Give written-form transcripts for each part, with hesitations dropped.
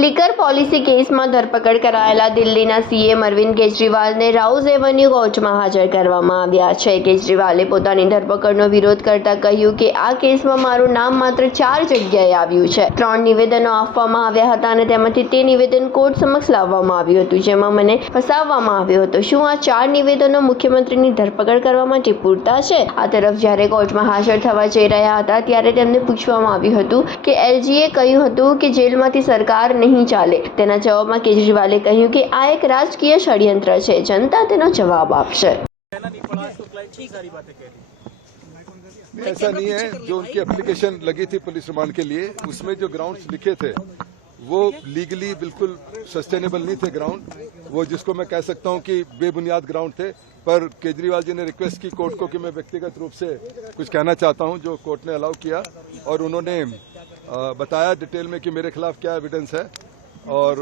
Liquor policy કેસમાં ધરપકડ કરાયેલા દિલ્હીના સીએમ અરવિંદ કેજરીવાલને રાઉઝ એવન્યુ કોર્ટમાં હાજર કરવામાં આવ્યા છે। કેજરીવાલે પોતાની ધરપકડનો વિરોધ કરતા કહ્યું કે આ કેસમાં મારું નામ માત્ર 4 જગ્યાએ આવ્યું છે। 3 નિવેદનો આપવામાં આવ્યા હતા અને તેમાંથી તે નિવેદન કોર્ટ સમક્ષ લાવવામાં આવ્યું હતું જેમાં મને ફસાવવામાં આવ્યો હતો। શું આ 4 નિવેદનો મુખ્યમંત્રીની ધરપકડ કરવા માટે પૂરતા છે? આ તરફ જ્યારે કોર્ટમાં હાજર થવા જઈ રહ્યા હતા ત્યારે તેમને પૂછવામાં આવ્યું હતું કે એલજીએ કહ્યું હતું કે જેલમાંથી સરકાર नहीं चाले। तेना जवाबमां केजरीवाले कह्युं कि आ एक राजकीय षड्यंत्र छे, जनता तेनो जवाब आपशे। ऐसा नहीं है। जो उनकी एप्लीकेशन लगी थी पुलिस रिमांड के लिए, उसमें जो ग्राउंड्स लिखे थे वो लीगली बिल्कुल सस्टेनेबल नहीं थे ग्राउंड। वो जिसको मैं कह सकता हूं कि बेबुनियाद ग्राउंड थे। पर केजरीवाल जी ने रिक्वेस्ट की कोर्ट को कि मैं व्यक्तिगत रूप से कुछ कहना चाहता हूं, जो कोर्ट ने अलाउ किया और उन्होंने बताया डिटेल में कि मेरे खिलाफ क्या एविडेंस है और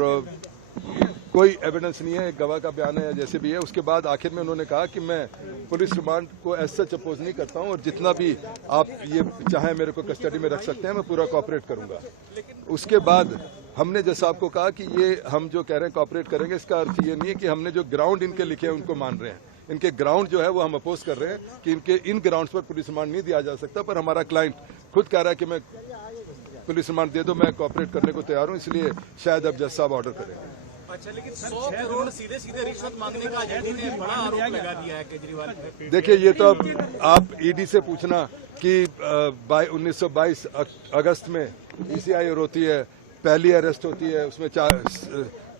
कोई एविडेंस नहीं है, एक गवाह का बयान है या जैसे भी है। उसके बाद आखिर में उन्होंने कहा कि मैं पुलिस रिमांड को एज सच अपोज नहीं करता हूं और जितना भी आप ये चाहे मेरे को कस्टडी में रख सकते हैं, मैं पूरा कोऑपरेट करूंगा। उसके बाद हमने जैसा आपको कहा कि ये हम जो कह रहे हैं कोऑपरेट करेंगे, इसका अर्थ ये नहीं है कि हमने जो ग्राउंड इनके लिखे हैं उनको मान रहे हैं। इनके ग्राउंड जो है वो हम अपोज कर रहे हैं कि इनके इन ग्राउंड्स पर पुलिस रिमांड नहीं दिया जा सकता। पर हमारा क्लाइंट खुद कह रहा है कि मैं पुलिस रिमांड दे दो, मैं कोऑपरेट करने को तैयार हूं, इसलिए शायद अब जज साहब ऑर्डर करेंगे। अच्छा, लेकिन 100 करोड़ सीधे रिश्वत मांगने का ईडी ने बड़ा आरोप लगा दिया है केजरीवाल पे। देखिए, ये तो अब आप ईडी से पूछना कि 1922 अगस्त में ईसीआई होती है, पहली अरेस्ट होती है, उसमें 4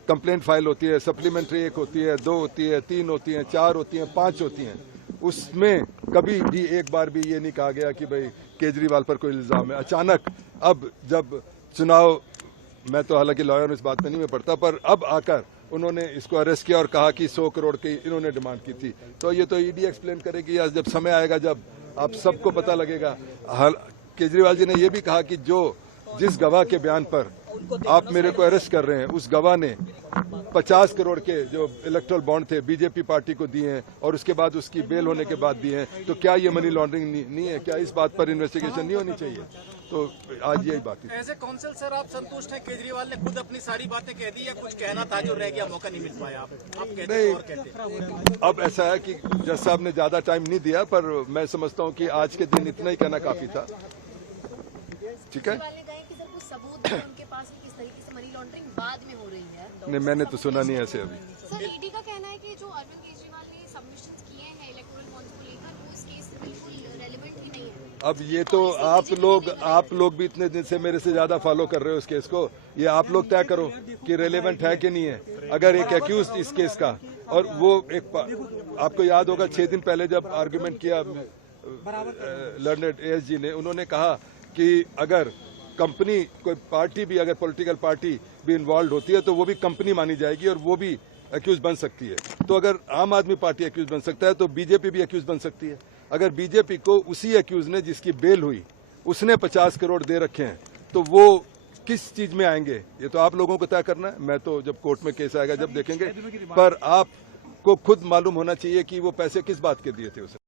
कंप्लेंट फाइल होती है, सप्लीमेंट्री 1 होती है, 2 होती है, 3 होती है, 4 होती है, 5 होती हैं। उसमें कभी भी एक बार भी ये नहीं कहा गया कि भाई केजरीवाल पर कोई इल्जाम है। अचानक अब जब चुनाव, मैं तो हालांकि लॉयर हूं, इस बात में नहीं मैं पढ़ता, पर अब आकर उन्होंने इसको अरेस्ट किया और कहा कि 100 करोड़ की इन्होंने डिमांड की थी। तो ये तो ईडी एक्सप्लेन करेगी या जब समय आएगा, जब आप सबको पता लगेगा। केजरीवाल जी ने यह भी कहा कि जिस गवाह के बयान पर आप मेरे को अरेस्ट कर रहे हैं, उस गवाह ने 50 करोड़ के जो इलेक्टोरल बॉन्ड थे बीजेपी पार्टी को दिए हैं और उसके बाद उसकी बेल होने के बाद दिए हैं। तो क्या ये मनी लॉन्ड्रिंग नहीं है? क्या इस बात पर इन्वेस्टिगेशन नहीं होनी चाहिए? तो आज यही बात है। एज ए काउंसिल सर, आप संतुष्ट हैं? केजरीवाल ने खुद अपनी सारी बातें कह दी या कुछ कहना था जो रह गया, मौका नहीं मिल पाया? आप कहते और कहते। अब ऐसा है कि जज साहब ने ज्यादा टाइम नहीं दिया, पर मैं समझता हूँ कि आज के दिन इतना ही कहना काफी था। ठीक है, उनके पास किस तरीके से मनी लॉन्ड्रिंग बाद में हो रही है? नहीं, मैंने तो सुना नहीं ऐसे अभी। सर, ईडी का कहना है कि जो अरविंद केजरीवाल ने सबमिशंस किए हैं इलेक्टोरल बॉन्ड्स को लेकर, वो इस केस से बिल्कुल रेलेवेंट ही नहीं है। अब ये तो आप लोग भी इतने दिन से मेरे से ज्यादा फॉलो कर रहे हो इस केस को। ये आप लोग तय करो कि रेलेवेंट है कि नहीं है। अगर एक एक्यूज इस केस का, और वो एक आपको याद होगा 6 दिन पहले जब आर्गुमेंट किया लर्नेड एएस जी ने, उन्होंने कहा कि अगर कंपनी, कोई पार्टी भी, अगर पॉलिटिकल पार्टी भी इन्वॉल्व होती है तो वो भी कंपनी मानी जाएगी और वो भी एक्यूज बन सकती है। तो अगर आम आदमी पार्टी एक्यूज बन सकता है तो बीजेपी भी एक्यूज बन सकती है। अगर बीजेपी को उसी एक्यूज ने, जिसकी बेल हुई, उसने 50 करोड़ दे रखे हैं, तो वो किस चीज में आएंगे ये तो आप लोगों को तय करना है। मैं तो जब कोर्ट में केस आएगा जब देखेंगे। पर आपको खुद मालूम होना चाहिए कि वो पैसे किस बात के दिए थे उसे।